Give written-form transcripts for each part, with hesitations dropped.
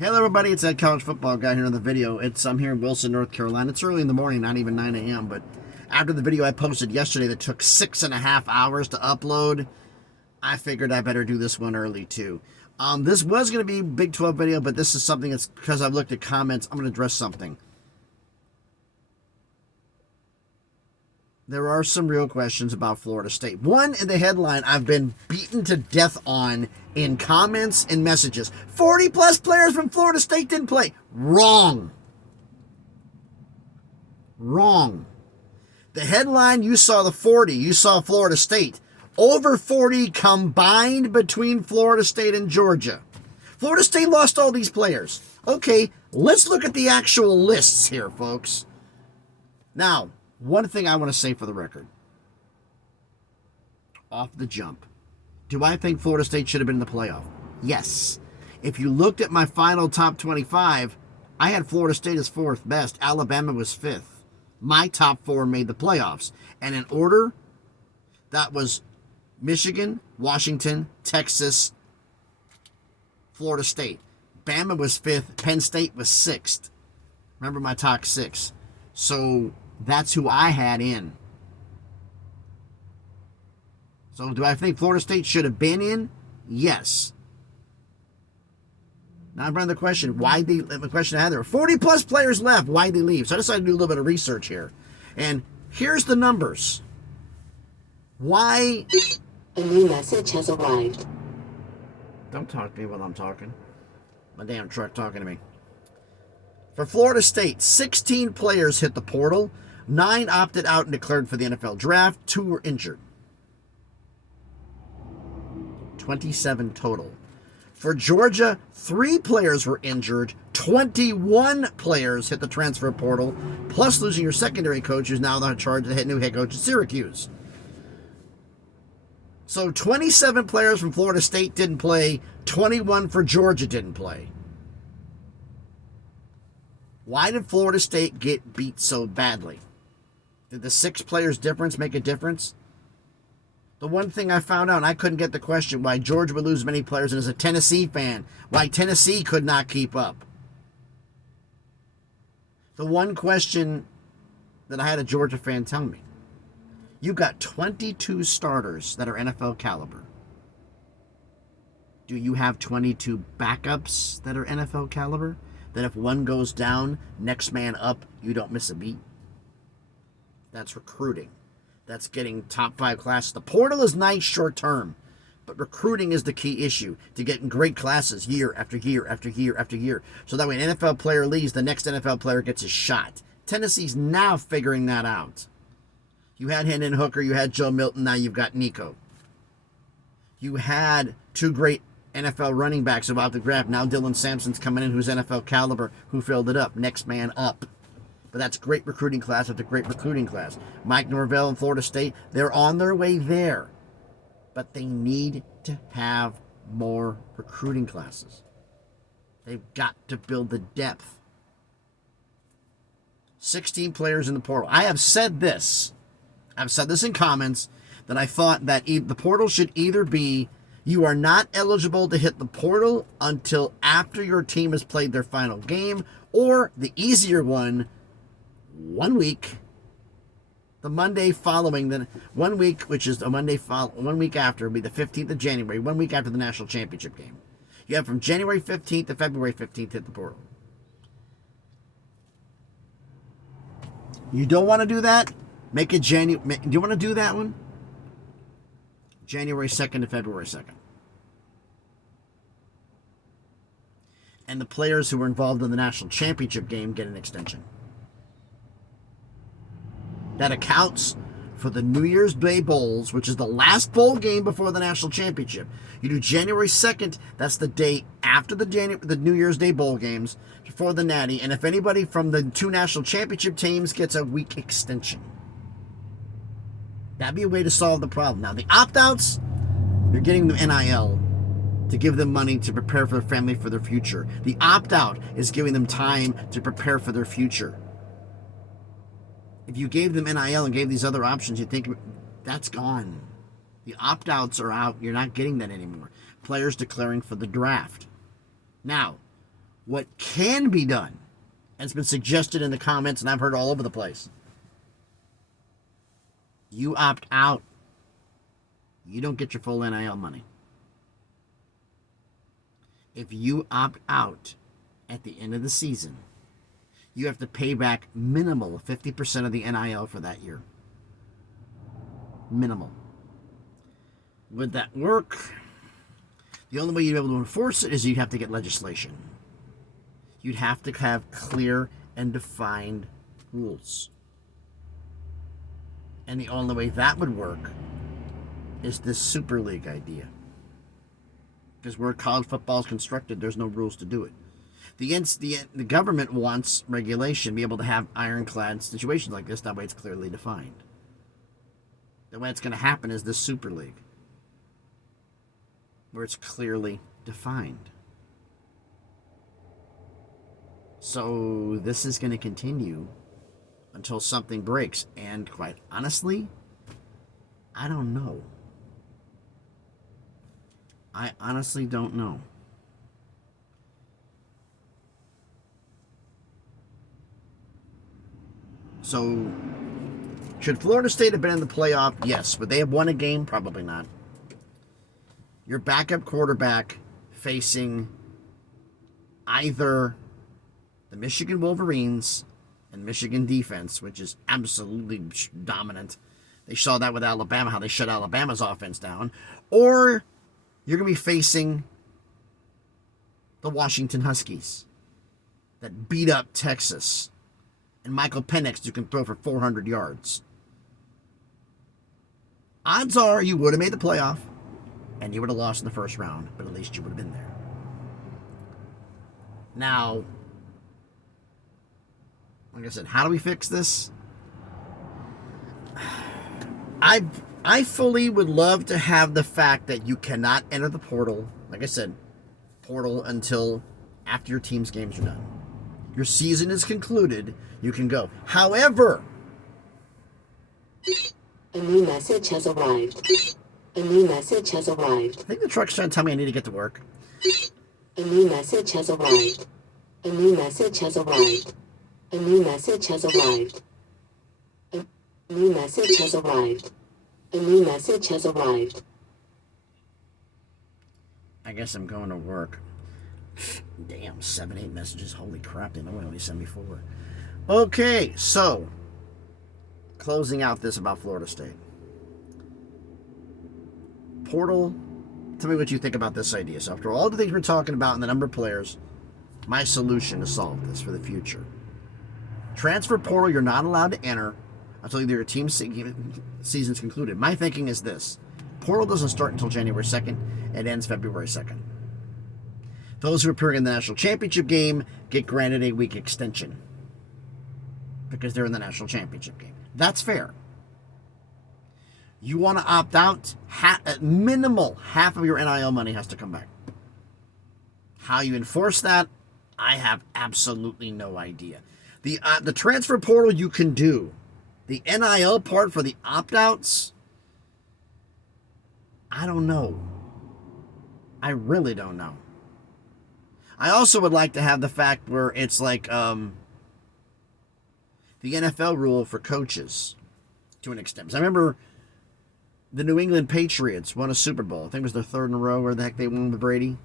Hello everybody, it's that college football guy here in the video. I'm here in Wilson, North Carolina. It's early in the morning, not even 9 a.m. But after the video I posted yesterday that took 6.5 hours to upload, I figured I better do this one early too. This was going to be a Big 12 video, but this is something that's because I've looked at comments. I'm going to address something. There are some real questions about Florida State. One, in the headline, I've been beaten to death on in comments and messages. 40-plus players from Florida State didn't play. Wrong. Wrong. The headline, you saw the 40. You saw Florida State. Over 40 combined between Florida State and Georgia. Florida State lost all these players. Okay, let's look at the actual lists here, folks. Now, one thing I want to say for the record. Off the jump. Do I think Florida State should have been in the playoff? Yes. If you looked at my final top 25, I had Florida State as fourth best. Alabama was fifth. My top four made the playoffs. And in order, that was Michigan, Washington, Texas, Florida State. Bama was fifth. Penn State was sixth. Remember my top six. So that's who I had in. So do I think Florida State should have been in? Yes. Now I'm running the question. The question I had there. 40-plus players left. Why'd they leave? So I decided to do a little bit of research here. And here's the numbers. Why? A new message has arrived. Don't talk to me while I'm talking. My damn truck talking to me. For Florida State, 16 players hit the portal. 9 opted out and declared for the NFL draft. 2 were injured. 27 total. For Georgia, 3 players were injured. 21 players hit the transfer portal, plus losing your secondary coach, who's now in charge of the new head coach at Syracuse. So 27 players from Florida State didn't play. 21 for Georgia didn't play. Why did Florida State get beat so badly? Did the 6 players difference make a difference? The one thing I found out, and I couldn't get the question, why Georgia would lose many players, and as a Tennessee fan, why Tennessee could not keep up. The one question that I had a Georgia fan tell me, you got 22 starters that are NFL caliber. Do you have 22 backups that are NFL caliber? That if one goes down, next man up, you don't miss a beat? That's recruiting. That's getting top 5 classes. The portal is nice short term, but recruiting is the key issue to getting great classes year after year after year after year. So that when an NFL player leaves, the next NFL player gets his shot. Tennessee's now figuring that out. You had Hendon Hooker, you had Joe Milton, now you've got Nico. You had 2 great NFL running backs about the draft. Now Dylan Sampson's coming in, who's NFL caliber, who filled it up. Next man up. But that's great recruiting class after great recruiting class. Mike Norvell in Florida State, they're on their way there. But they need to have more recruiting classes. They've got to build the depth. 16 players in the portal. I have said this. I've said this in comments, that I thought that the portal should either be you are not eligible to hit the portal until after your team has played their final game, or the easier one, 1 week, the Monday following, then 1 week, which is the Monday 1 week after, will be the 15th of January, 1 week after the national championship game. You have from January 15th to February 15th to hit the portal. You don't want to do that? Make it January. Do you want to do that one? January 2nd to February 2nd. And the players who were involved in the national championship game get an extension. That accounts for the New Year's Day Bowls, which is the last bowl game before the national championship. You do January 2nd, that's the day after the New Year's Day Bowl games, before the Natty, and if anybody from the 2 national championship teams gets a week extension. That'd be a way to solve the problem. Now, the opt-outs, you're getting them NIL to give them money to prepare for their family for their future. The opt-out is giving them time to prepare for their future. If you gave them NIL and gave these other options, you'd think that's gone. The opt-outs are out. You're not getting that anymore. Players declaring for the draft. Now, What can be done, and it's been suggested in the comments, and I've heard all over the place. You opt out. You don't get your full NIL money. If you opt out at the end of the season, you have to pay back minimal 50% of the NIL for that year. Minimal. Would that work? The only way you'd be able to enforce it is you'd have to get legislation. You'd have to have clear and defined rules. And the only way that would work is this Super League idea. Because where college football is constructed, there's no rules to do it. The government wants regulation, be able to have ironclad situations like this. That way it's clearly defined. The way it's going to happen is this Super League, where it's clearly defined. So this is going to continue until something breaks. And quite honestly, I don't know. I honestly don't know. So, should Florida State have been in the playoff? Yes. Would they have won a game? Probably not. Your backup quarterback facing either the Michigan Wolverines and Michigan defense, which is absolutely dominant. They saw that with Alabama, how they shut Alabama's offense down. Or you're going to be facing the Washington Huskies that beat up Texas. And Michael Penix, who can throw for 400 yards. Odds are you would have made the playoff, and you would have lost in the first round, but at least you would have been there. Now, like I said, how do we fix this? I fully would love to have the fact that you cannot enter the portal, like I said, portal until after your team's games are done. Your season is concluded, you can go. However, a new message has arrived. A new message has arrived. I think the truck's trying to tell me I need to get to work. A new message has arrived. A new message has arrived. A new message has arrived. A new message has arrived. A new message has arrived. I guess I'm going to work. Damn, 7-8 messages. Holy crap, they know what only sent me 4. Okay, so closing out this about Florida State. Portal, tell me what you think about this idea. So after all the things we're talking about and the number of players, my solution to solve this for the future. Transfer portal, you're not allowed to enter until either your team's season's concluded. My thinking is this. Portal doesn't start until January 2nd. It ends February 2nd. Those who appear in the national championship game get granted a week extension because they're in the national championship game. That's fair. You want to opt out, at minimal, half of your NIL money has to come back. How you enforce that, I have absolutely no idea. The transfer portal you can do. The NIL part for the opt-outs, I don't know. I really don't know. I also would like to have the fact where it's like the NFL rule for coaches to an extent. Because I remember the New England Patriots won a Super Bowl. I think it was their 3rd in a row where the heck they won with Brady.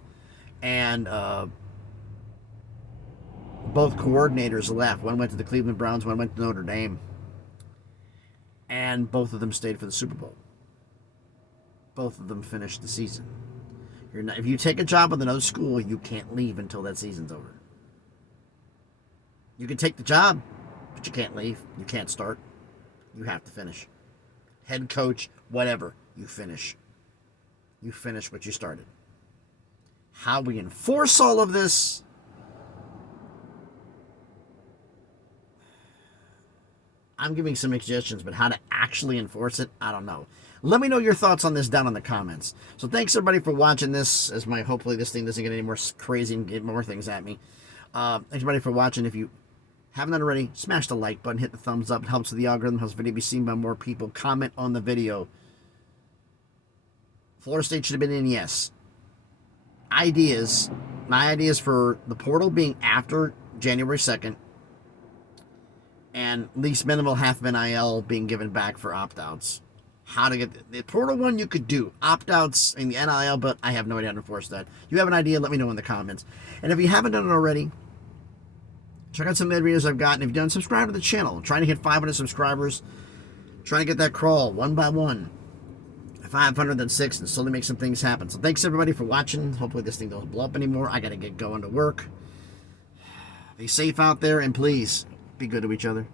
And both coordinators left. One went to the Cleveland Browns, one went to Notre Dame. And both of them stayed for the Super Bowl. Both of them finished the season. If you take a job with another school, you can't leave until that season's over. You can take the job, but you can't leave. You can't start. You have to finish. Head coach, whatever, you finish. You finish what you started. How we enforce all of this, I'm giving some suggestions, but how to actually enforce it, I don't know. Let me know your thoughts on this down in the comments. So thanks everybody for watching this. Hopefully this thing doesn't get any more crazy and get more things at me. Thanks everybody for watching. If you haven't done already, smash the like button, hit the thumbs up. It helps with the algorithm, helps the video be seen by more people. Comment on the video. Florida State should have been in, yes. Ideas, My idea is for the portal being after January 2nd, and at least minimal half of NIL being given back for opt-outs. How to get the portal one you could do. Opt-outs in the NIL, but I have no idea how to enforce that. You have an idea, let me know in the comments. And if you haven't done it already, check out some of the videos I've gotten. If you've done, subscribe to the channel. I'm trying to hit 500 subscribers. Trying to get that crawl one by one. 500 then 6 and slowly make some things happen. So thanks everybody for watching. Hopefully this thing doesn't blow up anymore. I got to get going to work. Be safe out there, and please be good to each other.